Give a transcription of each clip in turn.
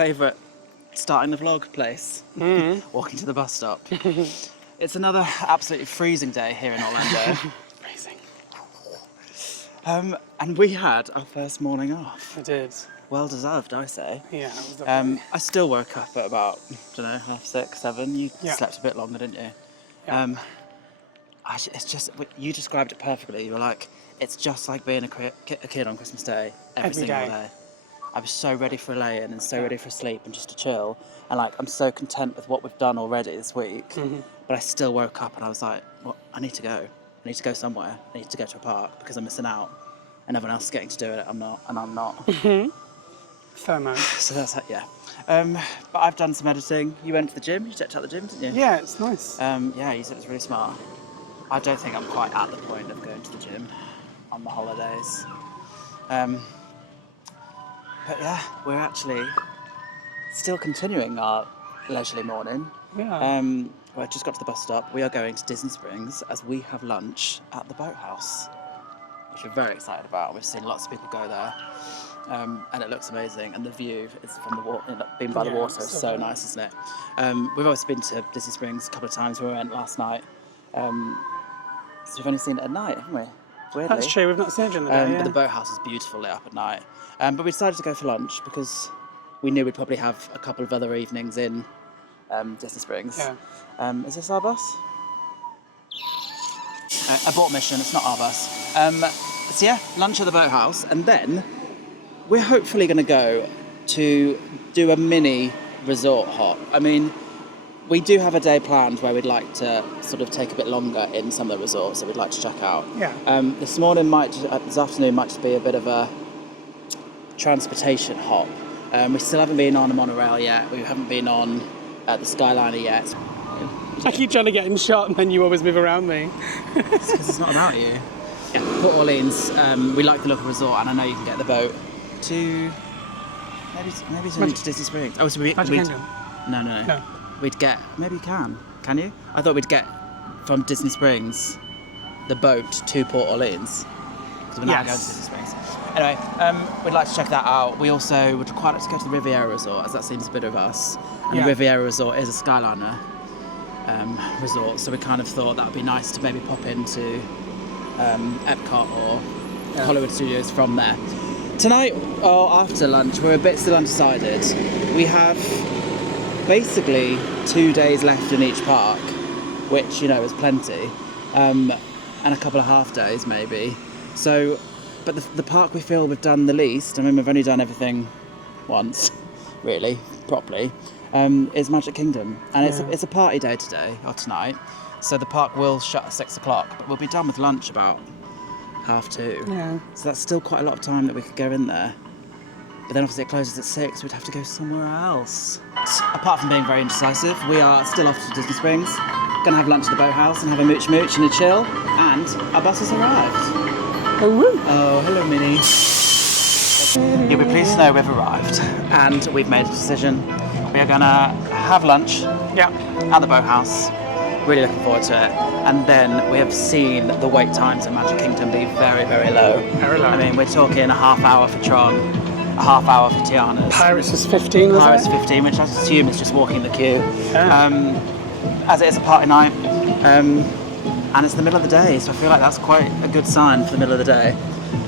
favourite starting the vlog place. Walking to the bus stop. It's another absolutely freezing day here in Orlando. Freezing. And we had our first morning off. I did. Well deserved, I say. Yeah, it was lovely. I still woke up at about, I don't know, 6:30, 7. You Yeah. slept a bit longer, didn't you? Yeah. It's just, you described it perfectly. You were like, it's just like being a kid on Christmas Day every single day. I was so ready for a lay-in and so ready for sleep and just to chill. And like, I'm so content with what we've done already this week. But I still woke up and I was like, well, I need to go. I need to go somewhere. I need to go to a park because I'm missing out. And everyone else is getting to do it, I'm not. FOMO. So that's it, yeah. But I've done some editing. You went to the gym. You checked out the gym, didn't you? Yeah, it's nice. Yeah, you said it's really smart. I don't think I'm quite at the point of going to the gym on the holidays. But yeah, we're actually still continuing our leisurely morning. Yeah. I just got to the bus stop. We are going to Disney Springs as we have lunch at the Boathouse, which we're very excited about. We've seen lots of people go there. And it looks amazing, and the view is from the water, being by the water, is so nice, isn't it? We've always been to Disney Springs a couple of times. We went last night, so we've only seen it at night, haven't we? Weirdly. That's true, we've not seen it during the day. But the Boathouse is beautiful lit up at night. But we decided to go for lunch because we knew we'd probably have a couple of other evenings in Disney Springs. Yeah. Is this our bus? Abort mission, it's not our bus. So yeah, lunch at the Boathouse, and then we're hopefully going to go to do a mini resort hop. I mean, we do have a day planned where we'd like to sort of take a bit longer in some of the resorts that we'd like to check out. Yeah. This afternoon might just be a bit of a transportation hop. We still haven't been on a monorail yet. We haven't been on the Skyliner yet. I keep trying to get in shot and then you always move around me. It's because it's not about you. Yeah, Port Orleans, we like the local resort, and I know you can get the boat to maybe to Disney Springs. Oh, so Magic Kingdom? No. We'd get, maybe you can you? I thought we'd get from Disney Springs the boat to Port Orleans because we're not going to Disney Springs. Anyway, we'd like to check that out. We also would quite like to go to the Riviera resort, as that seems a bit of us. And the Riviera resort is a Skyliner resort, so we kind of thought that would be nice to maybe pop into Epcot or Hollywood Studios from there. Tonight, or after lunch, we're a bit still undecided. We have basically 2 days left in each park, which, you know, is plenty, and a couple of half days maybe. So, but the park we feel we've done the least, I mean, we've only done everything once, really, properly, is Magic Kingdom. And it's a party day today, or tonight, so the park will shut at 6 o'clock, but we'll be done with lunch about 2:30. Yeah. So that's still quite a lot of time that we could go in there. But then obviously it closes at 6, we'd have to go somewhere else. Apart from being very indecisive, we are still off to Disney Springs, gonna have lunch at the Boathouse and have a mooch and a chill, and our bus has arrived. Oh, hello Minnie. You'll be pleased to know we've arrived, and we've made a decision. We are gonna have lunch at the Boathouse. Really looking forward to it. And then we have seen the wait times in Magic Kingdom be very, very low. Very low. I mean, we're talking a half hour for Tron, a half hour for Tiana's. Pirates was 15, wasn't Pirates it? 15, which I assume is just walking the queue. As it is a party night, and it's the middle of the day, so I feel like that's quite a good sign for the middle of the day.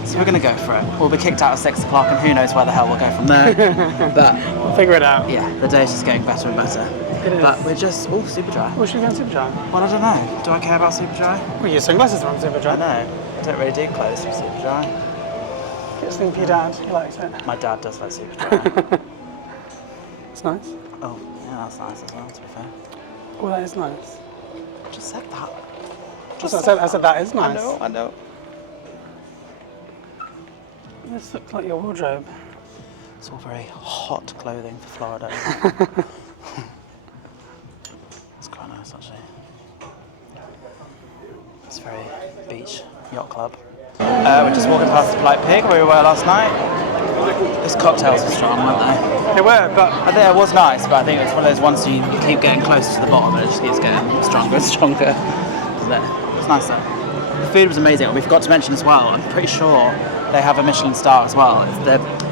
So we're going to go for it. We'll be kicked out at 6 o'clock, and who knows where the hell we'll go from there. But we'll figure it out. Yeah, the day's just getting better and better. It is. But we're just, super dry. What should we go on Superdry? Well, I don't know. Do I care about super dry? Well, your sunglasses are on Superdry. I know. I don't really do clothes for super dry. Get a thing for your dad. He likes it. My dad does like super dry. It's nice. Oh, yeah, that's nice as well, to be fair. Oh, that is nice. I just said that. I said that is nice. I know. This looks like your wardrobe. It's all very hot clothing for Florida. It's quite nice, actually. It's very beach yacht club. We're just walking past the Polite Pig where we were last night. Those cocktails were strong, weren't they? They were, but I think it was nice, but I think it's one of those ones you keep getting closer to the bottom and it just keeps getting stronger and stronger. It's nice though. The food was amazing. We forgot to mention as well, I'm pretty sure they have a Michelin star as well.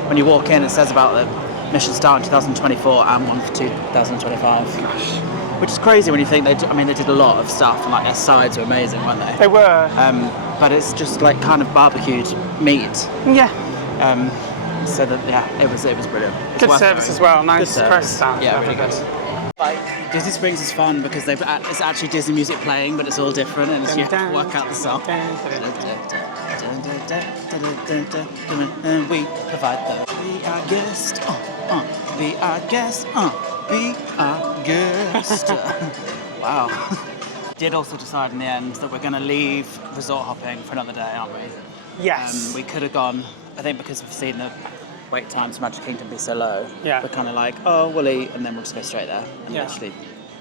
When you walk in, it says about Mission Star in 2024 and one for 2025. Which is crazy when you think they did a lot of stuff and like their sides were amazing, weren't they? They were. But it's just like kind of barbecued meat. Yeah. So that it was brilliant. It's Good service as well. Nice press staff. Yeah, really good. Disney Springs is fun because it's actually Disney music playing, but it's all different, and you have to work out the song. And we provide the be our guest, be our guest, be our guest. Wow. Did also decide in the end that we're going to leave resort hopping for another day, aren't we? Yes. We could have gone, I think because we've seen the wait times to Magic Kingdom be so low, Yeah. we're kind of like, oh, we'll eat, and then we'll just go straight there and literally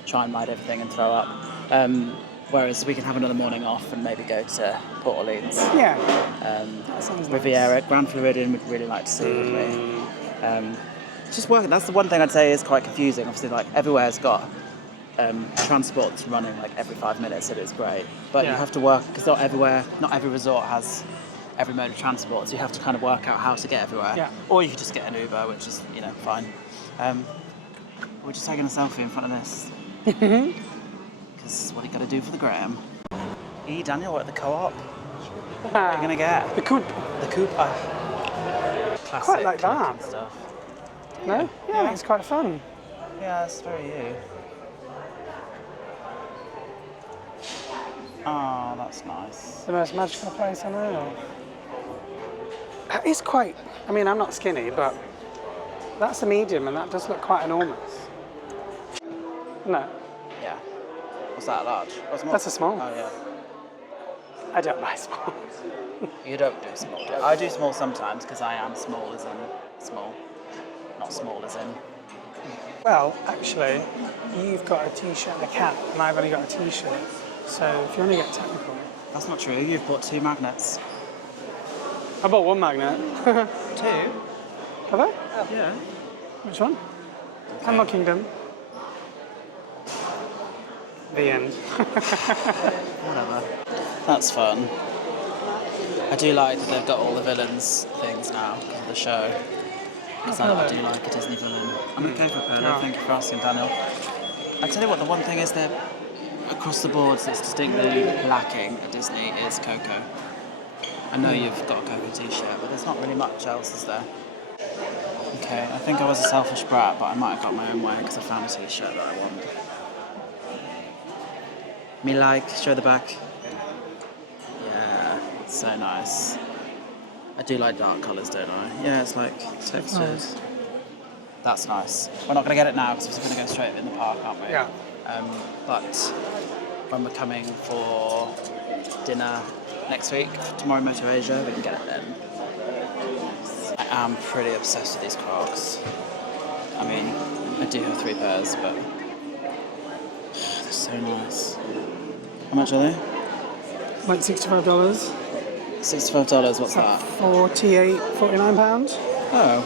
try and ride everything and throw up. Whereas we can have another morning off and maybe go to Port Orleans. Yeah. That sounds Riviera, nice. Grand Floridian we'd really like to see, wouldn't we? Just working, that's the one thing I'd say is quite confusing. Obviously, like, everywhere's got transport that's running like every 5 minutes, so it's great. But you have to work, because not every resort has every mode of transport, so you have to kind of work out how to get everywhere. Yeah. Or you could just get an Uber, which is, fine. We're just taking a selfie in front of this. Because what you got to do for the gram. Daniel, we're at the co-op. What are you going to get? The coupe. The coupe. Classic. Quite like that. Stuff. No? Yeah, I think it's quite fun. Yeah, that's very you. Oh, that's nice. The most magical place I know. That is quite... I mean, I'm not skinny, but that's a medium, and that does look quite enormous. No. Yeah. What's that, a large? Oh, small? That's a small. Oh, yeah. I don't buy small. You don't do small, do you? I do small sometimes, because I am small as in small. Not small as in... Well, actually, you've got a t-shirt and a cap, and I've only got a t-shirt. So if you want to get technical... That's not true. You've bought 2 magnets. I bought 1 magnet. 2? Have I? Yeah. Which one? Animal Kingdom. The end. Whatever. That's fun. I do like that they've got all the villains things now because of the show. Because I do like a Disney villain. I'm okay for Polo. No. Thank you for asking, Daniel. I tell you what, the one thing is that across the board that's distinctly lacking at Disney is Coco. I know you've got a Coco t-shirt, but there's not really much else, is there? Okay, I think I was a selfish brat, but I might have got my own way because I found a t-shirt that I want. Me like, show the back. Yeah, so nice. I do like dark colours, don't I? Yeah, it's like textured. Nice. That's nice. We're not going to get it now because we're going to go straight in the park, aren't we? Yeah. But when we're coming for dinner next week, tomorrow Moto Asia, we can get it then. I am pretty obsessed with these Crocs. I mean, I do have 3 pairs, but they're so nice. How much are they? Like $65. $65, what's that? £49. Oh.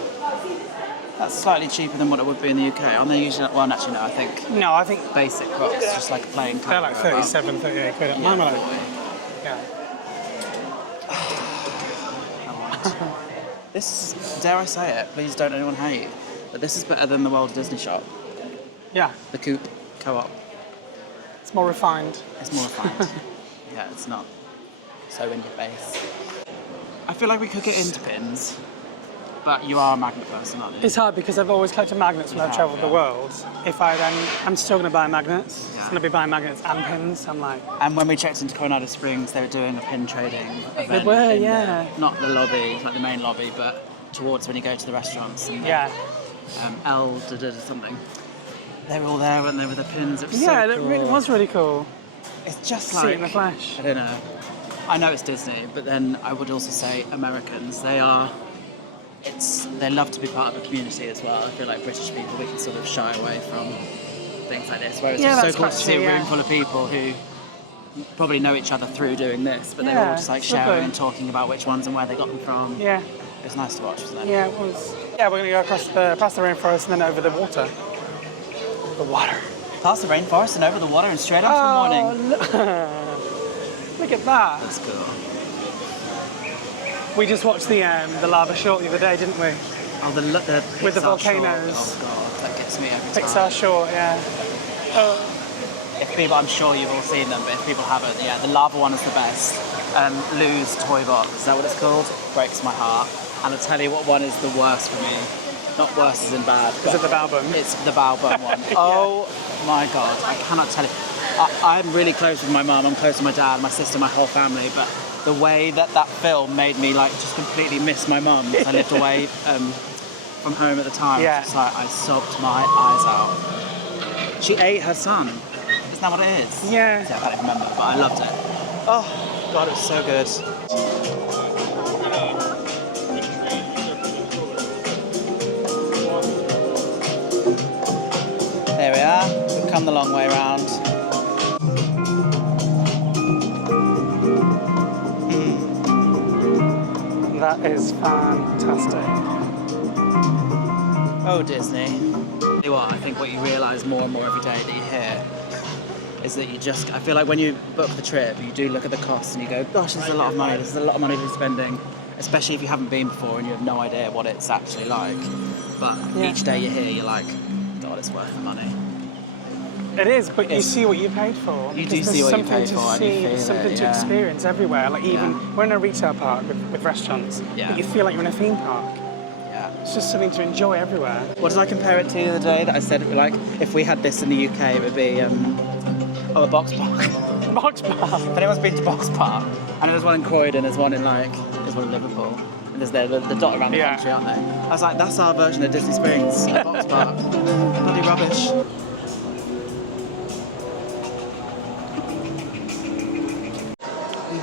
That's slightly cheaper than what it would be in the UK. Aren't they usually, well, actually no, I think No, I think basic Crocs, just like a plain they're like 37, 38 quid. Mine were like, yeah. This, dare I say it, please don't anyone hate, but this is better than the World Disney Shop. Yeah, The Coupe Co-op. it's more refined. It's more refined. Yeah, it's not so in your face. I feel like we could get into pins, but you are a magnet person, aren't you? It's hard because I've always collected magnets when I've travelled the world. If I then, I'm still going to buy magnets. Yeah. I'm going to be buying magnets and pins. I'm like, And when we checked into Coronado Springs, they were doing a pin trading event. They were, in yeah. not the lobby, like the main lobby, but towards when you go to the restaurants. And yeah. something. They were all there, weren't they, with the pins? It was Yeah, so it cool. really was really cool. It's just See like... it in the flesh. I don't know. I know it's Disney, but then I would also say Americans, they love to be part of a community as well. I feel like British people, we can sort of shy away from things like this, whereas Yeah, it's that's so cool to quite see true, a room yeah. full of people who probably know each other through doing this, but they were all Yeah, just like it's sharing lovely. and talking about which ones and where they got them from. Yeah, It was nice to watch, wasn't it? yeah, it was. Yeah, we're going to go past the rainforest and then over the water. The water. Past the rainforest and over the water and straight onto the morning. Look at that. That's cool. We just watched the lava short the other day, didn't we? Oh, the With the Pixar short. volcanoes. Oh god, that gets me every time. Pixar short, yeah. If people, I'm sure you've all seen them, but if people haven't, yeah, the lava one is the best. Lou's Toy Box, is that what it's called? Breaks my heart. And I'll tell you what one is the worst for me. Not worse as in bad. Is it the Balbum? It's the Balbum one. Yeah. Oh my god, I cannot tell you. I'm really close with my mum, I'm close with my dad, my sister, my whole family, but the way that film made me like just completely miss my mum. I lived away from home at the time. Yeah. Just like I sobbed my eyes out. She ate her son. Isn't that what it is? Yeah. I can't even remember, but I loved it. Oh god, it was so good. There we are. We've come the long way round. That is fantastic. Oh, Disney. Tell you what, I think what you realise more and more every day that you're here is that I feel like when you book the trip, you do look at the costs and you go, gosh, this is a lot of money to be spending, especially if you haven't been before and you have no idea what it's actually like. But each day you're here, you're like, God, it's worth the money. It is, but you see what you paid for. You do see what you paid for and you feel it, something to experience everywhere. Like even we're in a retail park with restaurants, but you feel like you're in a theme park. Yeah. It's just something to enjoy everywhere. What did I compare it to the other day that I said, like, if we had this in the UK, it would be, a box park. Box park. If anyone's been to Box Park, and there's one in Croydon, there's one in Liverpool, and there's the dot around the country, aren't they? I was like, that's our version of Disney Springs, a Box Park. Bloody rubbish.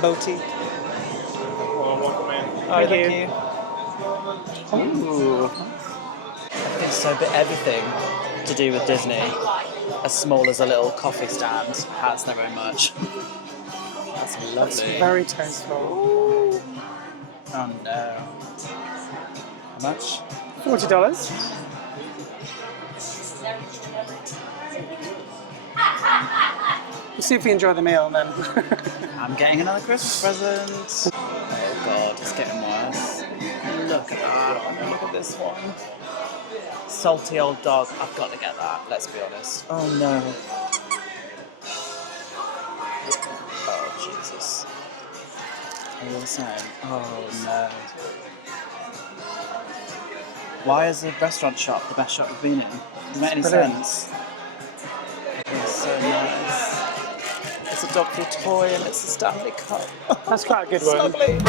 Boaty. Thank you. Ooh. I think it's so everything to do with Disney, as small as a little coffee stand, has their own merch. That's lovely. It's very tasteful. Oh no. How much? $40. We'll see if we enjoy the meal then. I'm getting another Christmas present. Oh god, it's getting worse. Look at that. Look at this one. Salty old dog. I've got to get that, let's be honest. Oh no. Oh Jesus. What are you all saying? Oh no. Why is the restaurant shop the best shop we've been in? Does it make any sense? It's so nice. It's a dog food toy and it's a Stanley Cup. That's quite a good one. Lovely.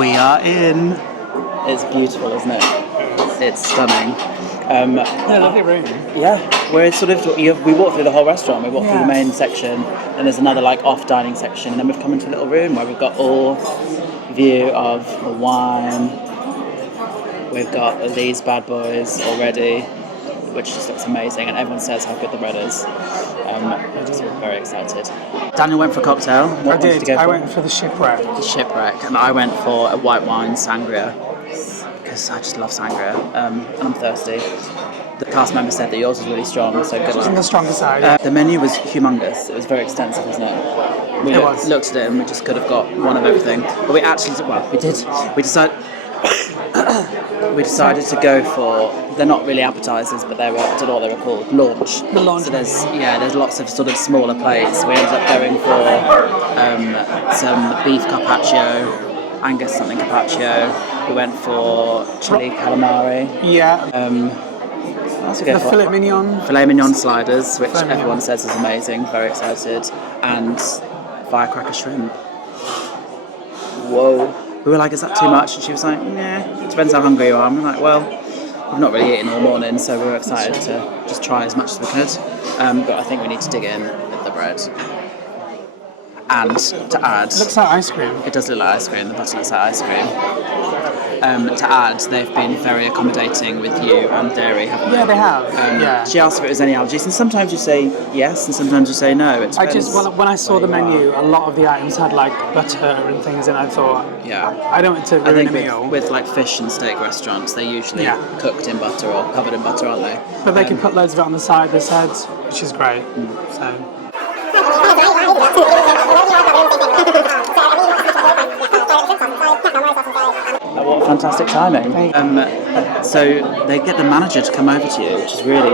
We are in. It's beautiful, isn't it? It's stunning. Yeah, lovely room. Yeah, we're sort of, we walked through the whole restaurant. We walked through the main section, and there's another like off dining section, and then we've come into a little room where we've got all view of the wine. We've got these bad boys already, which just looks amazing, and everyone says how good the bread is. I'm just very excited. Daniel went for a cocktail. What did you go for? I went for the Shipwreck. The Shipwreck, and I went for a white wine sangria because I just love sangria, and I'm thirsty. The cast member said that yours was really strong, so good It was on luck. the stronger side. The menu was humongous. It was very extensive, wasn't it? We looked at it and we just could have got one of everything. But we actually, we decided to go for, they're not really appetizers, but they were, I don't know what they were called, launch. The launch. So there's lots of sort of smaller plates. We ended up going for some beef carpaccio, Angus something carpaccio. We went for chili calamari. Yeah. What else did we go The for? filet mignon. Filet mignon sliders, which Filet mignon. everyone says is amazing. Very excited. And firecracker shrimp. Whoa. We were like, is that too much? And she was like, nah, it depends how hungry you are. And we're like, well, we've not really eaten all morning, so we were excited to just try as much as we could. But I think we need to dig in with the bread. And to add... Looks like ice cream. It does look like ice cream, the butter looks like ice cream. to add, they've been very accommodating with you and dairy, haven't they? Yeah, they have. She asked if it was any allergies, and sometimes you say yes, and sometimes you say no. It I just depends when I saw the where you menu, are. a lot of the items had like butter and things, and I thought, Yeah. I don't want to I ruin think a meal. with like fish and steak restaurants, they're usually cooked in butter or covered in butter, aren't they? But they can put loads of it on the side, they said, which is great. So. What fantastic timing. So they get the manager to come over to you, which is really,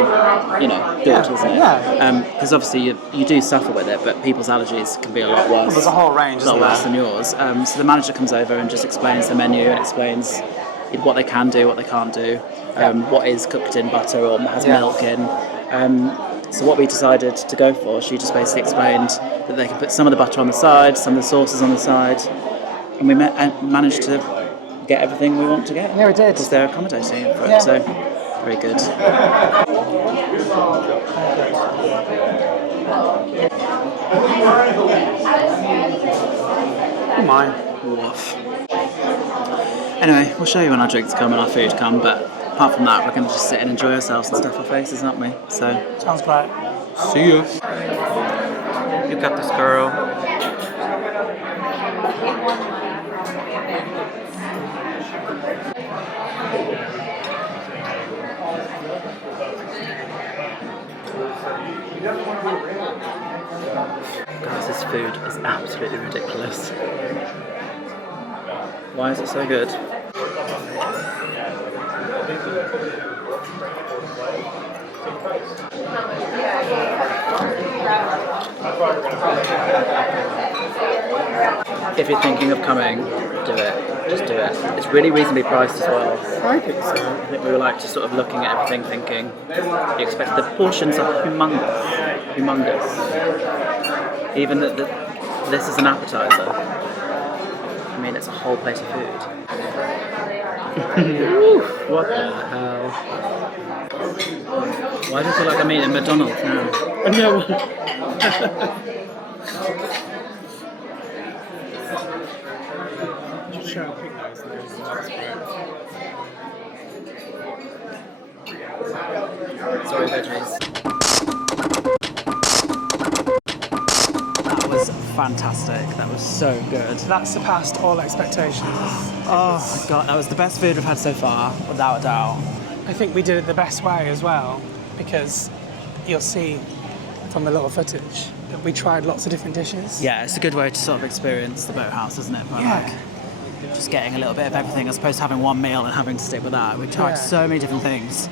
good, isn't it? Yeah. Because obviously you do suffer with it, but people's allergies can be a lot worse. Well, there's a whole range, a lot isn't worse there? than yours. So the manager comes over and just explains the menu and explains what they can do, what they can't do, what is cooked in butter or has milk in. So what we decided to go for, she just basically explained that they can put some of the butter on the side, some of the sauces on the side, and we managed to get everything we want to get. Yeah, we did. Because they're accommodating for it, so very good. Oh my. Woof. Anyway, we'll show you when our drinks come and our food come, but apart from that, we're going to just sit and enjoy ourselves and stuff our faces, aren't we? So, Sounds great. see you. You got this, girl. Guys, this food is absolutely ridiculous. Why is it so good? If you're thinking of coming, do it. Just do it. It's really reasonably priced as well. I think so. I think we were like just sort of looking at everything thinking, you expect the portions are humongous. Humongous. Even this is an appetizer. I mean, it's a whole plate of food. What the hell? Why do I feel like I'm eating McDonald's now? No. Sorry, veggies. That was fantastic. That was so good. That surpassed all expectations. Oh my god, that was the best food we've had so far, without a doubt. I think we did it the best way as well, because you'll see from the little footage that we tried lots of different dishes. Yeah, it's a good way to sort of experience the Boathouse, isn't it? By like just getting a little bit of everything as opposed to having one meal and having to stick with that. We tried so many different things.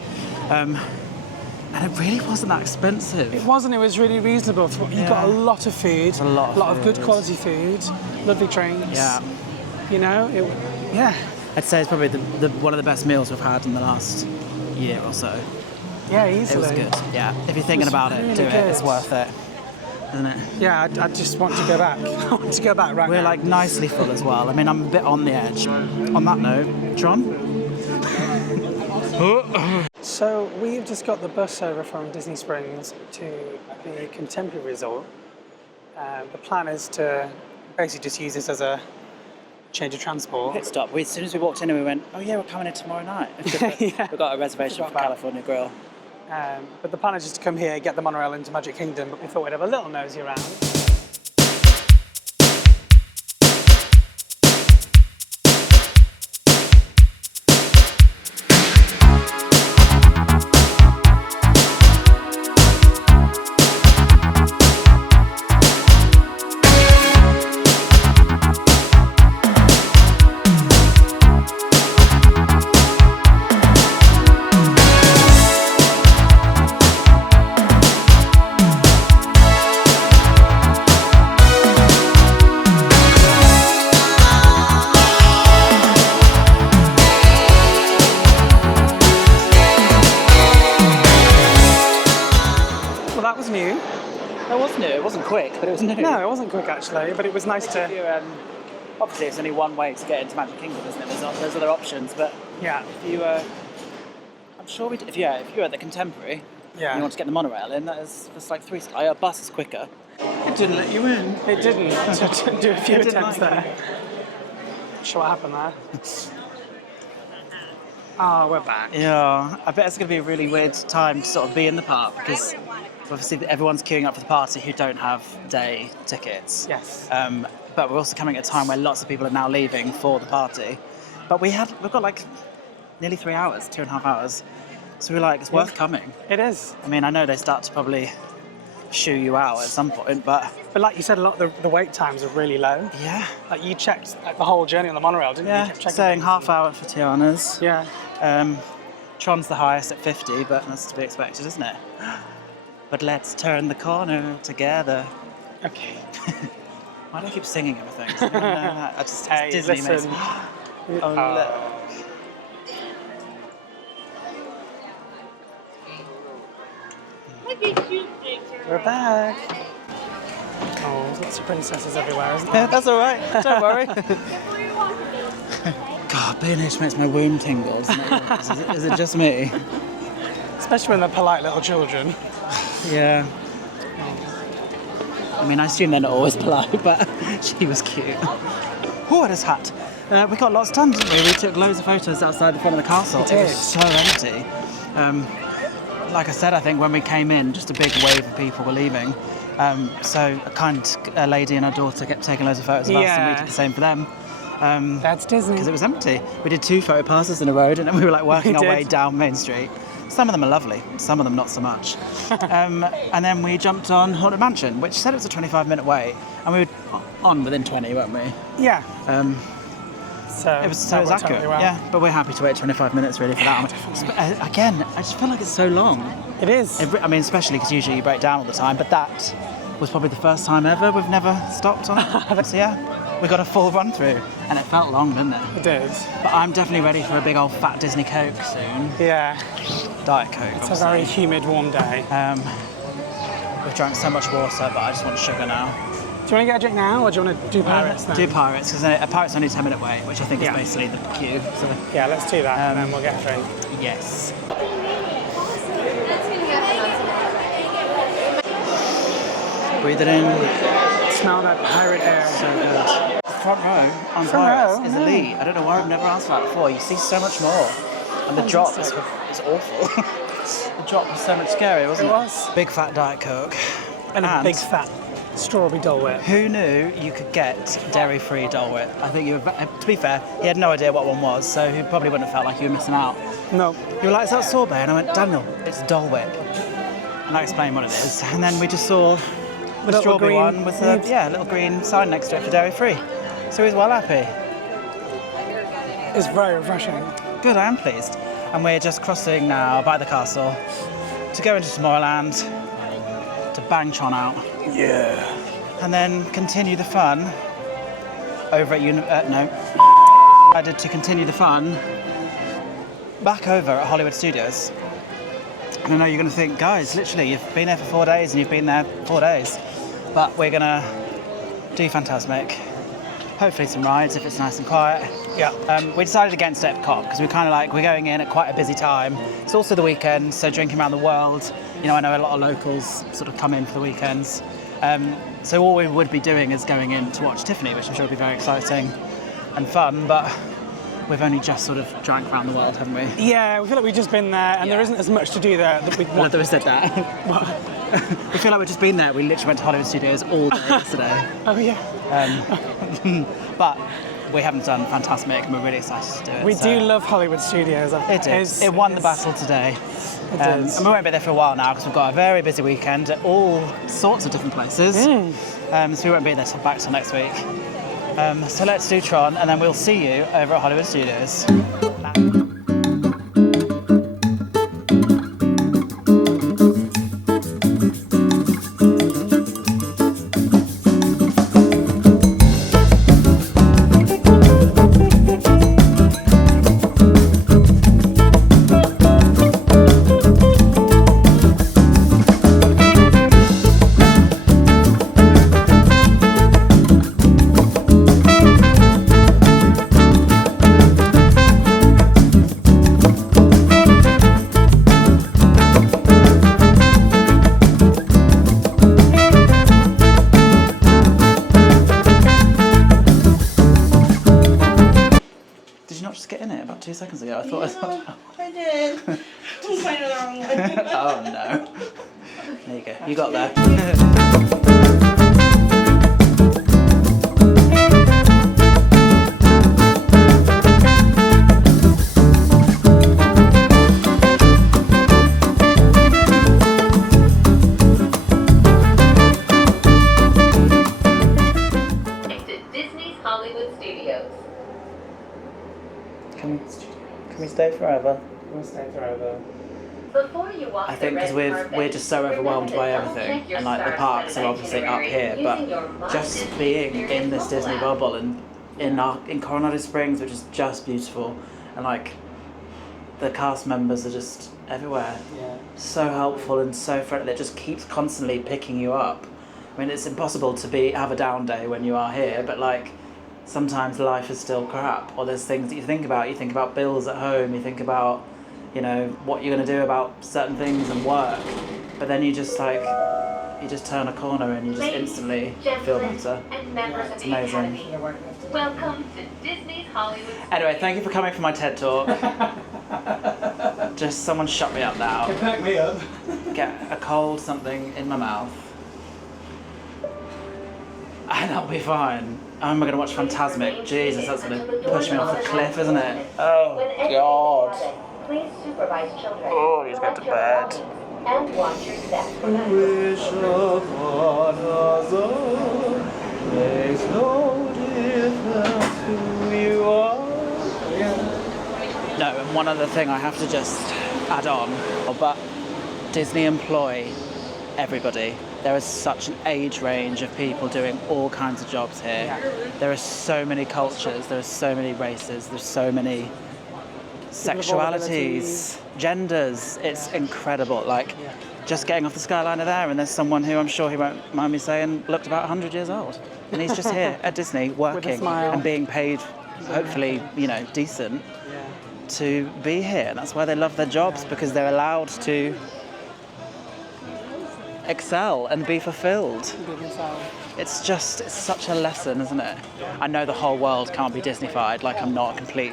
And it really wasn't that expensive. It wasn't, it was really reasonable. You got a lot of food, a lot of good quality food, lovely drinks. Yeah. You know, I'd say it's probably the one of the best meals we've had in the last year or so. Yeah, easily. It was good, yeah. If you're thinking about it, really do it. good. It's worth it, isn't it? Yeah, I just want to go back. I want to go back right now. We're like nicely full as well. I mean, I'm a bit on the edge. On that note, John? So we've just got the bus over from Disney Springs to the Contemporary Resort. The plan is to basically just use this as a change of transport. Pit stop. As soon as we walked in, we went, oh yeah, we're coming in tomorrow night. Yeah. We've got a reservation for California Grill. But the plan is just to come here, get the monorail into Magic Kingdom, but we thought we'd have a little nosy around. It wasn't quick, but it was new. No, it wasn't quick actually, but it was nice to... Obviously, it's only one way to get into Magic Kingdom, isn't it? There's other options, but Yeah. if you, I'm sure if you're at the Contemporary, and you want to get the monorail in, there's like three. A bus is quicker. It didn't let you in. It didn't. So to do a few attempts there. Not sure what happened there. Oh, we're back. Yeah, I bet it's going to be a really weird time to sort of be in the park because obviously everyone's queuing up for the party who don't have day tickets. Yes. But we're also coming at a time where lots of people are now leaving for the party. But we've got like nearly 3 hours, 2.5 hours. So we're like, it's worth coming. It is. I mean, I know they start to probably shoo you out at some point, but like you said, a lot of the wait times are really low. yeah. Like you checked the whole journey on the monorail, didn't you? Yeah, You kept checking saying things. half hour for Tiana's. Yeah. Tron's the highest at 50, but that's to be expected, isn't it? But let's turn the corner together. Okay. Why do I keep singing everything? I don't know that. I just, Hey, Disney listen. makes. Oh, look. We're back. Oh, there's lots of princesses everywhere, isn't Yeah, there? that's all right. Don't worry. God, B&H makes my womb tingle. Is it just me? Especially when they're polite little children. Yeah. I mean, I assume they're not always polite, but she was cute. Oh, it is hot. We got lots done, didn't we? We took loads of photos outside the front of the castle. We It did. was so empty. Like I said, I think when we came in, just a big wave of people were leaving. So a kind lady and her daughter kept taking loads of photos of us, and we Yeah. did the same for them. That's Disney. Because it was empty. We did 2 photo passes in a row, and then we were like working our We way did. down Main Street. Some of them are lovely, some of them not so much. And then we jumped on Haunted Mansion, which said it was a 25-minute wait, and we were on within 20, weren't we? Yeah. So it was accurate. Well. Yeah, but we're happy to wait 25 minutes really for that one. Again, I just feel like it's so long. It is. I mean, especially because usually you break down all the time, but that was probably the first time ever we've never stopped on it. So yeah, we got a full run through, and it felt long, didn't it? It did. But I'm definitely ready for a big old fat Disney Coke soon. Yeah. Diet Coke, It's obviously. a very humid, warm day. We've drunk so much water, but I just want sugar now. Do you want to get a drink now, or do you want to do Pirates then? Do Pirates, because a Pirates only 10-minute wait, which I think Yeah. is basically the queue. So Yeah, let's do that, and then we'll get a drink. yes. Breathe it in. Smell that pirate air. So good. Front row on Front Pirates row, is yeah. elite. I don't know why I've never asked for that before. You see so much more. And the drop is awful. The drop was so much scarier, wasn't it? It was. Big fat Diet Coke. And a big fat strawberry Dole Whip. Who knew you could get dairy-free Dole Whip? I think to be fair, he had no idea what one was, so he probably wouldn't have felt like you were missing out. No. You were like, is that sorbet? And I went, Daniel, it's Dole Whip. And I explained what it is. And then we just saw the little strawberry green one with the leaves. little green sign next to it for dairy-free. So he was well happy. It's very refreshing. Good, I am pleased. And we're just crossing now by the castle to go into Tomorrowland, to bang Tron out. Yeah. And then continue the fun over at I did to continue the fun back over at Hollywood Studios. And I know you're going to think, guys, literally, you've been there for 4 days and you've been there 4 days. But we're going to do Fantasmic, hopefully some rides if it's nice and quiet. Yeah. We decided against Epcot because we're going in at quite a busy time. It's also the weekend, so drinking around the world. You know, I know a lot of locals sort of come in for the weekends. So all we would be doing is going in to watch Tiffany, which I'm sure will be very exciting and fun, but we've only just sort of drank around the world, haven't we? Yeah, we feel like we've just been there, and there isn't as much to do there that we'd Not want. that we said that. We feel like we've just been there. We literally went to Hollywood Studios all day yesterday. Oh, yeah. But we haven't done Fantasmic, and we're really excited to do it. We so. do love Hollywood Studios. It did. It won the battle today. It And did. we won't be there for a while now because we've got a very busy weekend at all sorts of different places. So we won't be there back till next week. So let's do Tron, and then we'll see you over at Hollywood Studios. just get in it about 2 seconds ago? I thought I saw. I did. I pointed the wrong way. Oh no. There you go. You got there. Can we stay forever? We'll stay forever. Before you walk I think because we're just so overwhelmed by everything, and like the parks are obviously up here, but just being in this Disney bubble and in Coronado Springs, which is just beautiful, and like the cast members are just everywhere, so helpful and so friendly. It just keeps constantly picking you up. I mean, it's impossible to have a down day when you are here, but like sometimes life is still crap, or there's things that you think about. You think about bills at home, you think about, you know, what you're going to do about certain things and work, but then you just turn a corner and you just instantly feel better. It's amazing. Welcome to Disney's Hollywood. Anyway, thank you for coming for my TED Talk. Just someone shut me up now. Pack me up. Get a cold something in my mouth, and I'll be fine. I'm going to watch Fantasmic. Jesus, that's going to push me off the cliff, isn't it? Oh, God. Please supervise children. Oh, he's going to bed. And watch your steps. Wish upon us all makes no difference who you are. No, and one other thing I have to just add on, but Disney employ everybody. There is such an age range of people doing all kinds of jobs here. There are so many cultures, there are so many races, there's so many sexualities, genders. It's incredible. Like, just getting off the Skyliner there, and there's someone who I'm sure he won't mind me saying looked about 100 years old. And he's just here at Disney working and being paid, hopefully, you know, decent to be here. And that's why they love their jobs, because they're allowed to excel and be fulfilled. It's such a lesson, isn't it? I know the whole world can't be Disneyfied, like I'm not a complete,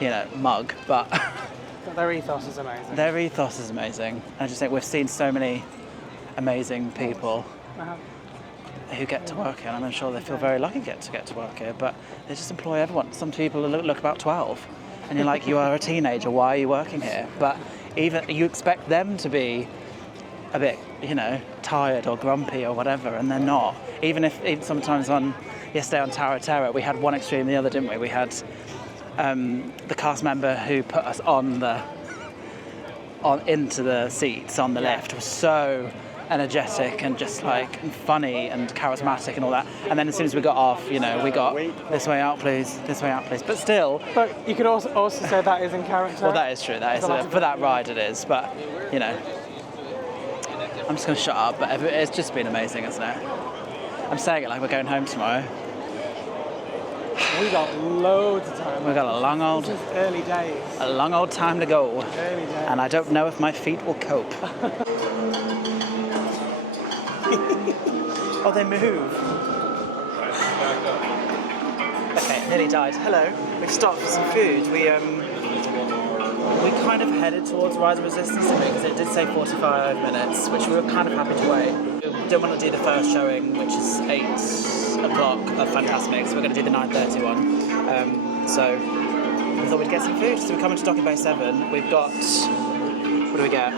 you know, mug, but their ethos is amazing. Their ethos is amazing. I just think we've seen so many amazing people who get to work here, and I'm sure they feel very lucky to get to work here, but they just employ everyone. Some people look about 12, and you're like, you are a teenager, why are you working here? But even you expect them to be a bit, you know, tired or grumpy or whatever, and they're not. Even sometimes yesterday on Tower of Terror, we had one extreme the other, didn't we? We had the cast member who put us into the seats on the lift was so energetic and just like funny and charismatic and all that. And then as soon as we got off, you know, we got this way out, please, this way out, please. But still. But you could also say that is in character. Well, that is true. That is for that ride, it is. But you know, I'm just going to shut up. But it's just been amazing, isn't it? I'm saying it like we're going home tomorrow. We got loads of time. We've got a long old time to go. Early days. And I don't know if my feet will cope. Oh, they move. Okay, nearly died. Hello. We've stopped for some food. We kind of headed towards Rise of Resistance because it did say 45 minutes, which we were kind of happy to wait. We didn't want to do the first showing, which is 8 o'clock of Fantasmic, so we're going to do the 9:30 one. So we thought we'd get some food. So we're coming to Docking Bay 7. We've got, what do we get?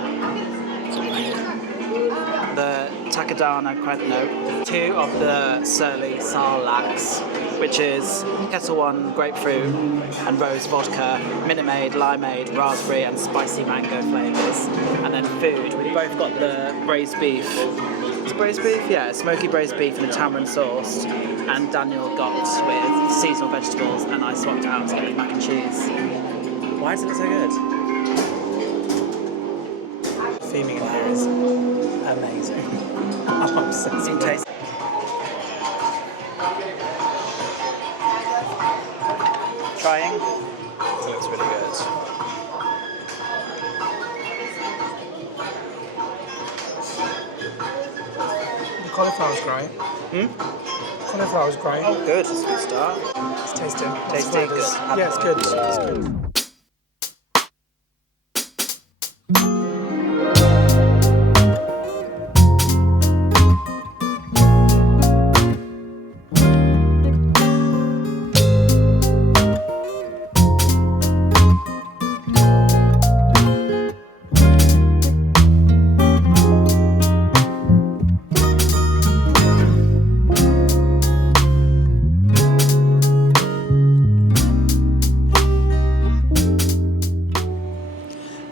The Takadana, 2 of the Surly Sarlacs, which is Kettle One grapefruit and rose vodka, Minute Maid, limeade, raspberry and spicy mango flavours. And then food, we've both got the braised beef. It's braised beef? Yeah, smoky braised beef and the tamarind sauce. And Daniel got with seasonal vegetables, and I swapped out to get with mac and cheese. Why does it look so good? Theming in here is amazing. I'm obsessed with taste. Trying. It looks really good. The cauliflower's great. Cauliflower's great. Oh, good. That's a good start. Just taste it. Tastes it, good. Yeah, it's good. It's good.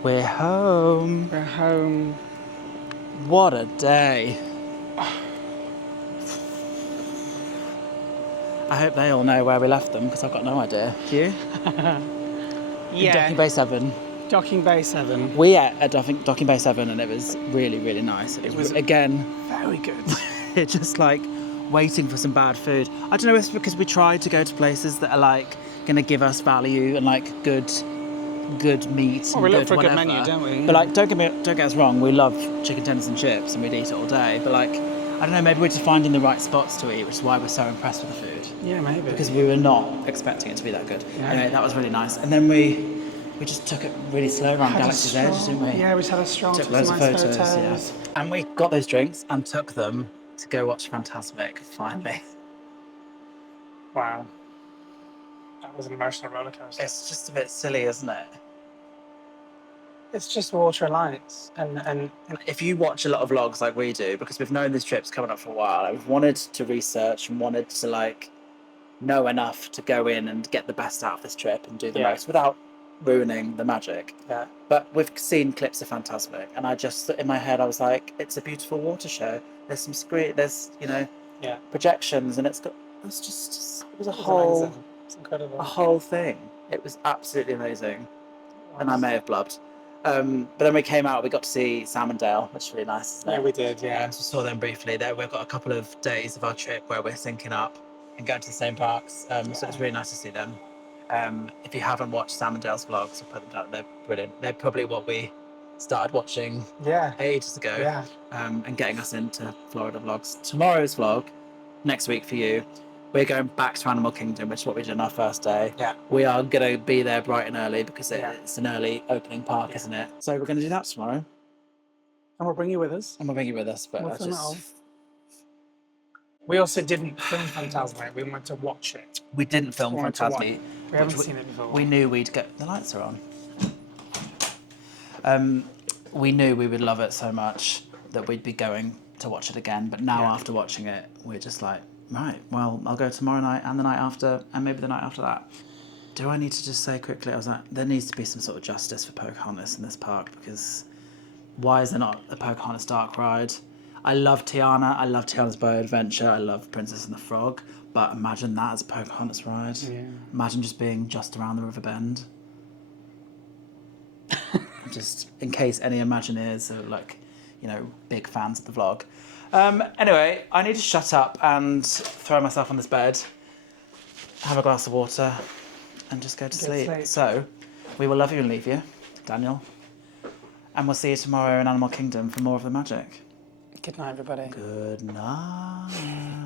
We're home. We're home. What a day. I hope they all know where we left them because I've got no idea. Do you? Docking Bay 7. Docking Bay 7. We ate at Docking Bay 7 and it was really, really nice. It was again, Very good. it's just like waiting for some bad food. I don't know if it's because we tried to go to places that are like going to give us value and like good meat. Well, we look for a good menu, don't we? But like, don't get us wrong. We love chicken tenders and chips, and we'd eat it all day. But like, I don't know. Maybe we're just finding the right spots to eat, which is why we're so impressed with the food. Yeah, maybe. Because we were not expecting it to be that good. Yeah. Anyway, that was really nice. And then we just took it really slow around Galaxy's Edge, didn't we? Yeah, we just had a stroll. Took loads of photos. Yeah. And we got those drinks and took them to go watch Fantasmic. Finally. Wow. That was an emotional rollercoaster. It's just a bit silly, isn't it? It's just water and lights, and If you watch a lot of vlogs like we do, because we've known this trip's coming up for a while, and we've wanted to research and wanted to like know enough to go in and get the best out of this trip and do the most without ruining the magic. Yeah. But we've seen clips of Fantasmic, and I just in my head I was like, it's a beautiful water show. There's some screen, there's projections, and it was a whole amazing. It's incredible. a whole thing. It was absolutely amazing, and I may have blubbed. But then we came out, we got to see Sam and Dale, which is really nice, isn't it? Yeah, we did, yeah. So we saw them briefly. There, we've got a couple of days of our trip where we're syncing up and going to the same parks. So it's really nice to see them. If you haven't watched Sam and Dale's vlogs, I'll put them down. They're brilliant. They're probably what we started watching ages ago. Yeah. And getting us into Florida vlogs. Tomorrow's vlog, next week for you, we're going back to Animal Kingdom, which is what we did on our first day. Yeah. We are going to be there bright and early because it's an early opening park, isn't it? So we're going to do that tomorrow. And we'll bring you with us. And we'll bring you with us. But We'll I film it just... off. We also didn't film Fantasmic, we went to watch it. We didn't film We wanted to watch- Fantasmic. We haven't seen it before. We knew we'd get... The lights are on. We knew we would love it so much that we'd be going to watch it again. But now after watching it, we're just like, right, well, I'll go tomorrow night and the night after and maybe the night after that. Do I need to just say quickly, I was like, there needs to be some sort of justice for Pocahontas in this park because why is there not a Pocahontas dark ride? I love Tiana, I love Tiana's Boat Adventure, I love Princess and the Frog, but imagine that as a Pocahontas ride. Yeah. Imagine just being just around the river bend. Just in case any Imagineers are like, you know, big fans of the vlog. Anyway, I need to shut up and throw myself on this bed, have a glass of water, and just go to sleep. So, we will love you and leave you, Daniel. And we'll see you tomorrow in Animal Kingdom for more of the magic. Good night, everybody. Good night.